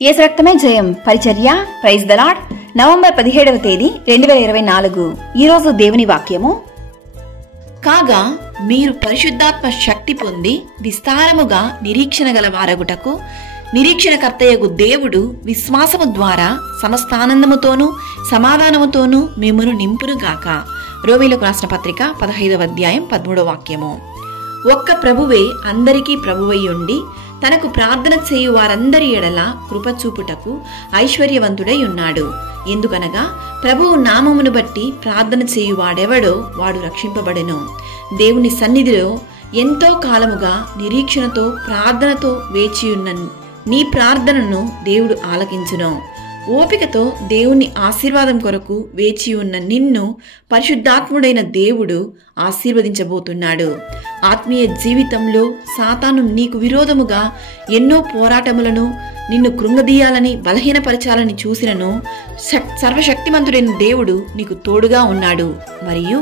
యేసు రక్తమే జయం పరిచర్య ప్రైజ్ ద లార్డ్. నవంబర్ 17వ తేదీ 2024. ఈరోజు దేవుని వాక్యము. కాగా మీరు పరిశుద్ధాత్మ శక్తి పొంది విస్తారముగా నిరీక్షణ గల వారగుటకు నిరీక్షణకర్తయగు దేవుడు విశ్వాసము ద్వారా సమస్తానందముతోనూ సమాధానముతోనూ మిమ్మును నింపునుగాక. రోమీయులకు రాసిన పత్రిక 15వ అధ్యాయం 13వ వాక్యము. ఒక్క ప్రభువే అందరికీ ప్రభువై ఉండి తనకు ప్రార్థన చేయు వారందరి ఎడల కృపచూపుటకు ఐశ్వర్యవంతుడై ఉన్నాడు. ఎందుకనగా ప్రభువు నామమును బట్టి ప్రార్థన చేయువాడెవడో వాడు రక్షింపబడెను. దేవుని సన్నిధిలో ఎంతో కాలముగా నిరీక్షణతో ప్రార్థనతో వేచియున్న నీ ప్రార్థనను దేవుడు ఆలకించును. ఓపికతో దేవుని ఆశీర్వాదం కొరకు వేచి ఉన్న నిన్ను పరిశుద్ధాత్ముడైన దేవుడు ఆశీర్వదించబోతున్నాడు. ఆత్మీయ జీవితంలో సాతాను నీకు విరోధముగా ఎన్నో పోరాటములను నిన్ను కృంగదీయాలని బలహీనపరచాలని చూసినను సర్వశక్తిమంతుడైన దేవుడు నీకు తోడుగా ఉన్నాడు. మరియు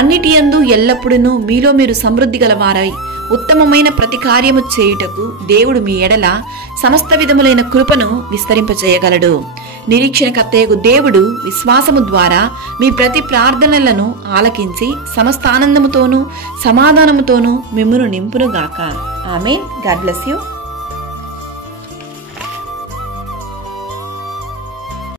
అన్నిటి యందు ఎల్లప్పుడూ మీలో మీరు సమృద్ధి గలవారై ఉత్తమమైన ప్రతి కార్యము చేయుటకు దేవుడు మీ ఎడల సమస్త విధములైన కృపను విస్తరింపచేయగలడు. నిరీక్షణకర్తయగు దేవుడు విశ్వాసము ద్వారా మీ ప్రతి ప్రార్థనలను ఆలకించి సమస్త ఆనందముతోనూ సమాధానముతోనూ మిమ్మును నింపునుగాక. ఆమేన్. God bless you.